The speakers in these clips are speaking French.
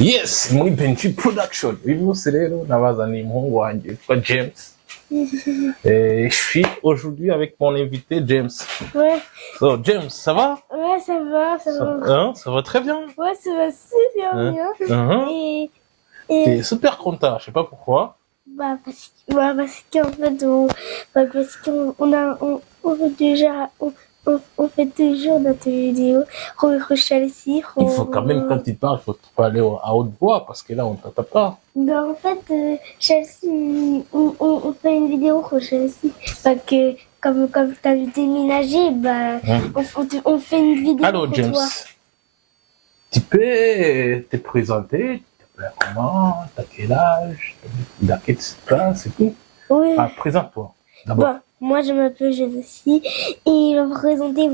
Yes, muri Benji Production. Uyu munsi rero nabazaniye umuhungu wanjye witwa James. Et je suis aujourd'hui avec mon invité James. Ouais. So James, ça va? Ouais, ça va, ça va. Hein, ça va très bien. Ouais, ça va super bien. Et T'es super content, je sais pas pourquoi. parce qu'en fait, parce qu'on fait déjà, on fait toujours notre vidéo. Chelsea. Il faut quand même, quand tu parles, il faut parler à haute voix parce que là, on t'entend pas. Ben, en fait, Chelsea, on fait une vidéo pour Chelsea. Parce que, comme t'as déménagé, bah, on fait une vidéo Allô, pour James. toi. Tu peux te présenter? Tu t'appelles comment? T'as quel âge? Dans quelle classe et tout? Oui. Ah, présente-toi, d'abord. Bon, moi je m'appelle Jessie et je vais vous présenter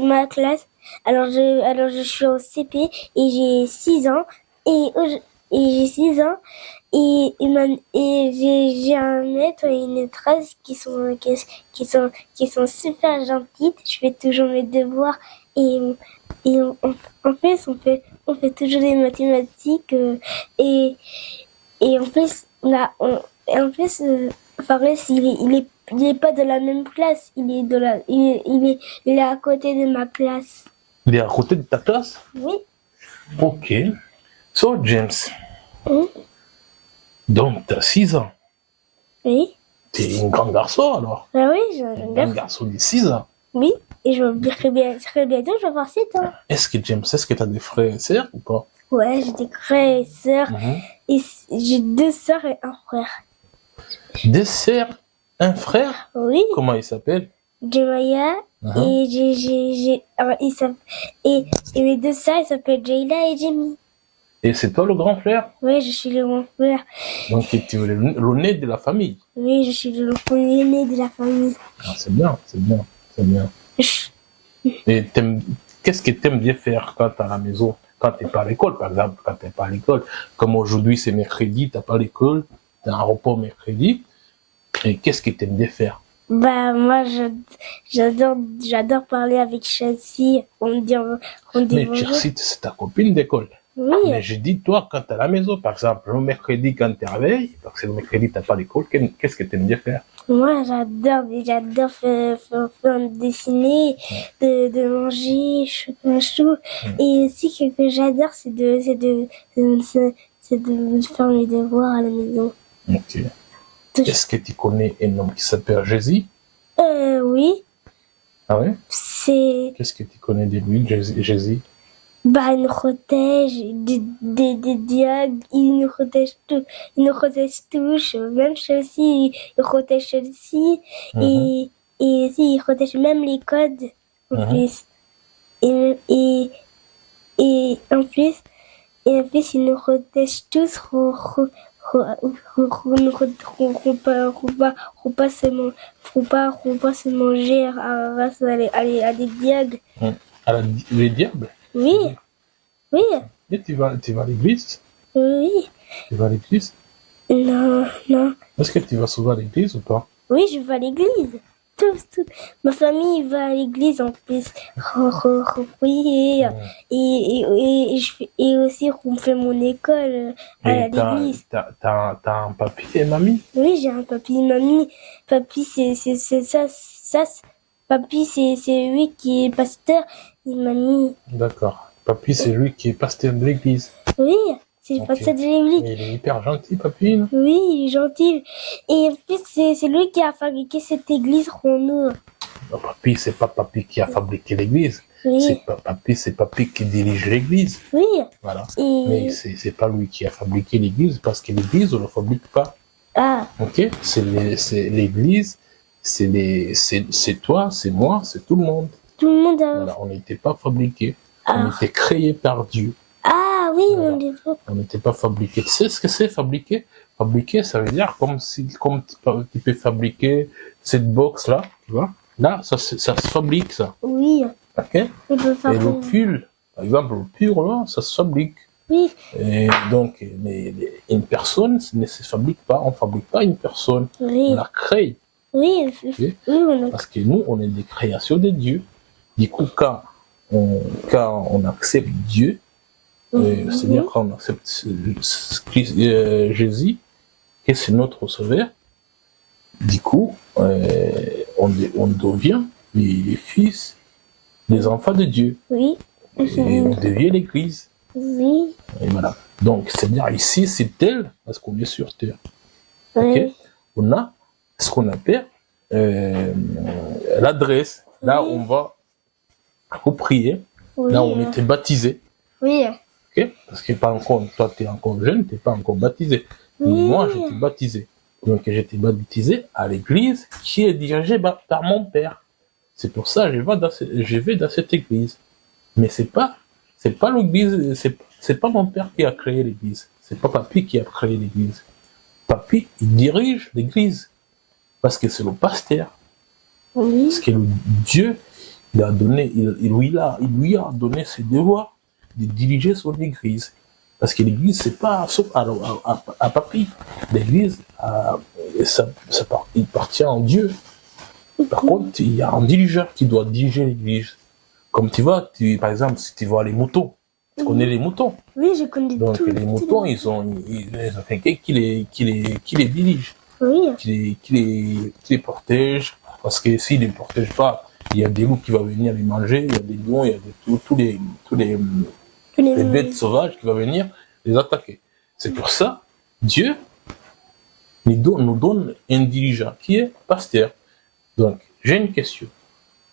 ma classe. Alors je suis au CP et j'ai 6 ans et j'ai 6 ans et j'ai un maître et une maîtresse qui sont super gentilles. Je fais toujours mes devoirs et on fait toujours des mathématiques et en plus Fares, il est pas de la même classe, il est à côté de ma classe. Il est à côté de ta classe? Oui. Ok. So, James. Donc, tu as 6 ans. Oui. Tu es un grand garçon, alors? Ah oui, j'ai Un grand garçon de 6 ans. Oui, et très bientôt, je vais avoir 7 ans. Est-ce que, James, est-ce que tu as des frères et sœurs ou pas? Ouais, j'ai des frères et sœurs. Et j'ai 2 sœurs et un frère. 2 sœurs, un frère? Oui. Comment il s'appelle? Jemaya. Et mes 2 sœurs, elles s'appellent Jayla et Jamie. Et c'est toi le grand frère? Oui, je suis le grand frère. Donc tu es l'aîné de la famille? Oui, je suis le premier né de la famille. Ah, c'est bien, c'est bien, c'est bien. Et qu'est-ce que tu aimes bien faire quand tu es à la maison? Quand tu n'es pas à l'école, par exemple, quand tu n'es pas à l'école. Comme aujourd'hui, c'est mercredi, tu n'as pas l'école, tu as un repos mercredi. Et qu'est-ce que tu aimes bien faire? Bah, moi, j'adore parler avec Chelsea. On dit Mais bonjour. Chelsea, c'est ta copine d'école. Oui. Mais je dis, toi, quand tu es à la maison, par exemple, le mercredi, quand tu te réveilles, parce que le mercredi, tu n'as pas l'école, qu'est-ce que tu aimes bien faire? Moi, j'adore faire dessiner, de manger, chou. Et aussi, ce que j'adore, c'est de faire mes devoirs à la maison. Ok. Est-ce que tu connais un homme qui s'appelle Jésus? Oui. Ah ouais? C'est... Qu'est-ce que tu connais de lui, Jésus? Bah, il nous protège des diables, il nous protège tout, même Chelsea, il protège Chelsea, et aussi il protège même les codes, en plus. Et en plus, il nous protège tous, faut pas se manger à des diables. Les diables? Oui. Oui. Et tu vas à l'église? Oui. Tu vas à l'église? Non. Est-ce que tu vas souvent à l'église ou pas? Oui, je vais à l'église. Tout. Ma famille va à l'église en plus. Oui. Et aussi, on fait mon école à l'église. T'as un papy et mamie? Oui, j'ai un papy et mamie. Papy, c'est ça. Papy, c'est lui qui est pasteur. Et mamie. D'accord. Papy, c'est lui qui est pasteur de l'église. Oui, c'est le pasteur de l'église. Il est hyper gentil, papy, non? Oui, il est gentil. Et en plus, c'est lui qui a fabriqué cette église pour nous. Non, papy, c'est pas papy qui a fabriqué l'église. Oui. C'est papy qui dirige l'église. Oui. Voilà. Mais c'est pas lui qui a fabriqué l'église parce que l'église, on ne la fabrique pas. Ah. Ok? C'est l'église, c'est toi, c'est moi, c'est tout le monde. Tout le monde a... Voilà, on n'était pas fabriqué. On était créé par Dieu. Ah oui, voilà. On n'était pas fabriqué. Tu sais ce que c'est fabriquer? Fabriquer, ça veut dire comme tu peux fabriquer cette box-là, tu vois? Là, ça se fabrique, ça. Oui. Ok? Et le pull, par exemple, le pull, là, ça se fabrique. Oui. Et donc, une personne ne se fabrique pas. On ne fabrique pas une personne. Oui. On la crée. Oui. Okay? Oui, parce que nous, on est des créations de Dieu. Du coup, quand on accepte Dieu, C'est-à-dire qu'on accepte Jésus, et c'est notre sauveur. Du coup, on devient les fils, les enfants de Dieu. Oui. Et on devient l'Église. Oui. Et voilà. Donc, c'est-à-dire ici, c'est tel, parce qu'on est sur terre. Oui. Ok. On a ce qu'on appelle l'adresse. Là, on va prier. Oui. Là, on était baptisé. Oui. Ok. Parce que pas encore, toi, tu es encore jeune, tu n'es pas encore baptisé. Oui. Moi, j'étais baptisé. Donc, j'étais baptisé à l'église qui est dirigée par mon père. C'est pour ça que je vais dans cette église. Mais c'est pas l'église, c'est pas mon père qui a créé l'église. C'est pas papy qui a créé l'église. Papy, il dirige l'église. Parce que c'est le pasteur. Oui. Parce que Dieu, il lui a donné ses devoirs de diriger son église. Parce que l'église, c'est pas sauf à papy. L'église, il appartient à Dieu. Par contre, il y a un dirigeant qui doit diriger l'église. Comme tu vois, par exemple, si tu vois les moutons, tu connais les moutons. Oui, je connais. Donc les moutons, ils ont quelqu'un qui les dirige. Oui. Qui les protège. Parce que s'ils ne les protègent pas, il y a des loups qui vont venir les manger, il y a des lions, il y a tous les bêtes sauvages qui vont venir les attaquer. C'est pour ça, Dieu nous donne un dirigeant qui est pasteur. Donc, j'ai une question.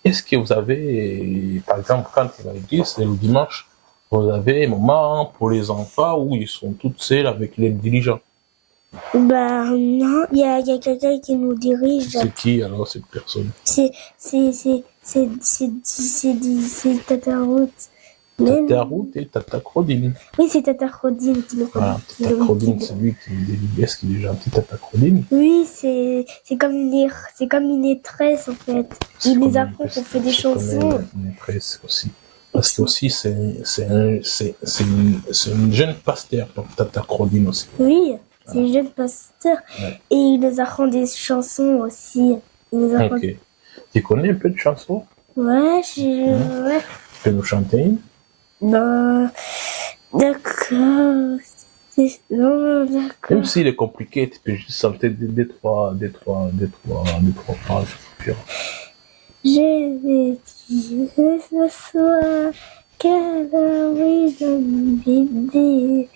Est-ce que vous avez, par exemple, quand il va à l'église, c'est le dimanche, vous avez un moment pour les enfants où ils sont tous seuls avec les dirigeants? Bah non, il y a quelqu'un qui nous dirige. C'est qui alors cette personne? C'est Tata Ruth. Tata Ruth et Tata Claudine. Oui, c'est Tata Claudine qui nous Voilà, Tata Claudine, c'est lui qui est-ce qu'il est gentil, Tata Claudine? Oui, c'est comme une maîtresse en fait. Il nous apprend qu'on fait des chansons. Une maîtresse aussi. Parce que aussi c'est une jeune pasteur, donc Tata Claudine aussi. Oui, c'est une jeune pasteur. Ouais. Et il nous apprend des chansons aussi. Ok. Tu connais un peu de chansons? Ouais, ouais. Tu peux nous chanter une? Non, d'accord. Non, d'accord. Même s'il est compliqué, tu peux juste chanter des trois phrases. Je vais dire ce soir qu'elle a oui dans mon bébé,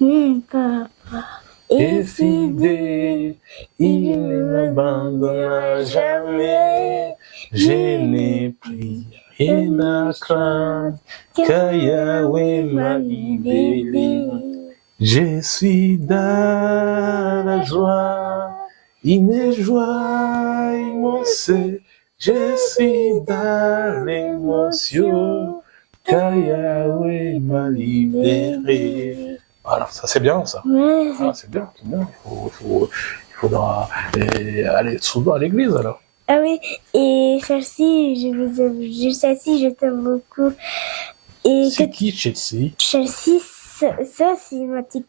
mon papa est fidèle, il ne m'abandonnera jamais. Je n'ai plus rien à craindre, car Yahweh m'a libéré. Je suis dans la joie, une joie immense. Je suis dans l'émotion, car Yahweh m'a libéré. Alors, ça c'est bien ça. Ouais. Ah, c'est bien, c'est bien. Il faudra aller souvent à l'église alors. Ah oui, et Chelsea, je t'aime beaucoup. Et c'est qui Chelsea? Chelsea, ça c'est ma petite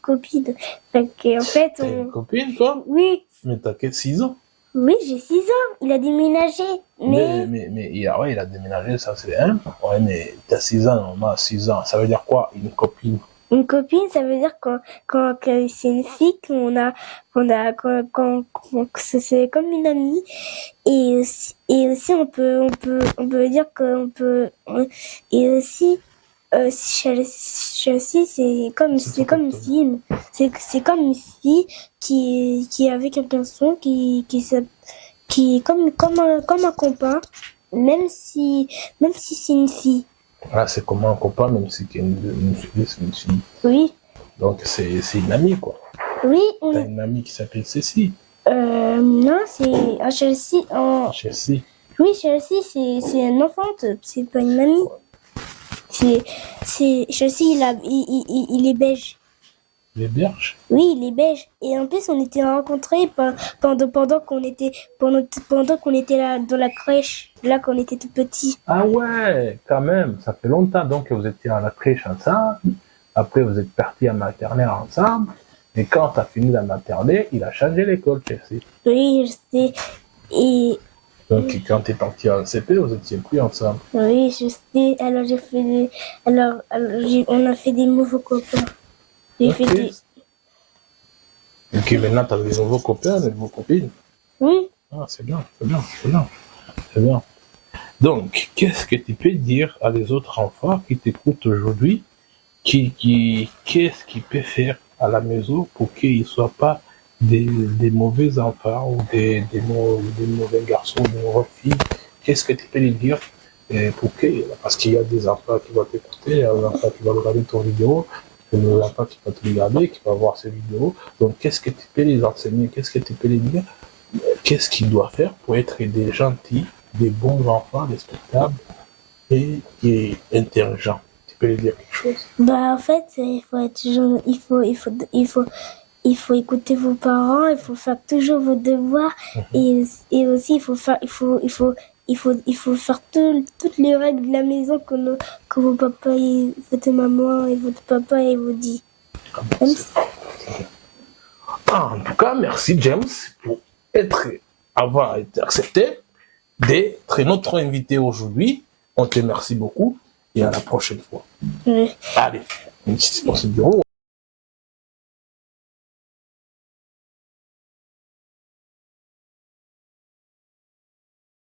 copine. Fait que, en fait, T'as une copine toi? Oui. Mais t'as que 6 ans? Oui, j'ai 6 ans. Il a déménagé. Mais il a déménagé, ça c'est un. Ouais, mais t'as 6 ans, normalement, 6 ans. Ça veut dire quoi, une copine? Une copine, ça veut dire quand c'est une fille c'est comme une amie. Et aussi on peut dire et aussi, Chelsea, c'est comme une fille. C'est comme une fille qui est avec un garçon qui est comme un copain, même si c'est une fille. Ah, c'est comme un copain, même si c'est une fille. Oui. Donc c'est une amie quoi. Oui. T'as une amie qui s'appelle Cécile. Non, c'est Chelsea. Chelsea. Oui, Chelsea, c'est un enfant, c'est pas une amie. Chelsea, il est belge. Il est belge? Oui, il est belge. Et en plus, on était rencontrés pendant qu'on était là dans la crèche, là quand on était tout petits. Ah ouais, quand même, ça fait longtemps donc que vous étiez à la crèche ensemble. Après, vous êtes partis à maternelle ensemble. Et quand tu as fini la maternelle, il a changé l'école, Chelsea. Oui, je sais. Donc, quand tu es parti en CP, vous étiez plus ensemble. Oui, je sais. Alors, j'ai fait des... on a fait des nouveaux copains. J'ai fait des... Ok, maintenant, tu as des nouveaux copains, des nouvelles copines. Oui. Ah, c'est bien, c'est bien, c'est bien. C'est bien. Donc, qu'est-ce que tu peux dire à les autres enfants qui t'écoutent aujourd'hui, qu'est-ce qu'ils peuvent faire à la maison pour qu'ils ne soient pas des mauvais enfants ou des mauvais garçons, des mauvaises filles? Qu'est-ce que tu peux lui dire parce qu'il y a des enfants qui vont t'écouter, il y a des enfants qui vont regarder ton vidéo, il y a des enfants qui vont te regarder, qui vont voir ces vidéos. Donc, qu'est-ce que tu peux les enseigner? Qu'est-ce que tu peux les dire? Qu'est-ce qu'ils doivent faire pour être des gentils, des bons enfants, respectables et intelligents? Tu peux lui dire quelque chose? Bah, en fait, il faut être toujours, il faut écouter vos parents, il faut faire toujours vos devoirs et aussi il faut faire, il faut faire toutes les règles de la maison que vos papas et votre maman et votre papa et vous dit. En tout cas, merci James pour avoir été accepté d'être notre invité aujourd'hui. On te remercie beaucoup et à la prochaine fois. Oui. Allez, on se dit au revoir.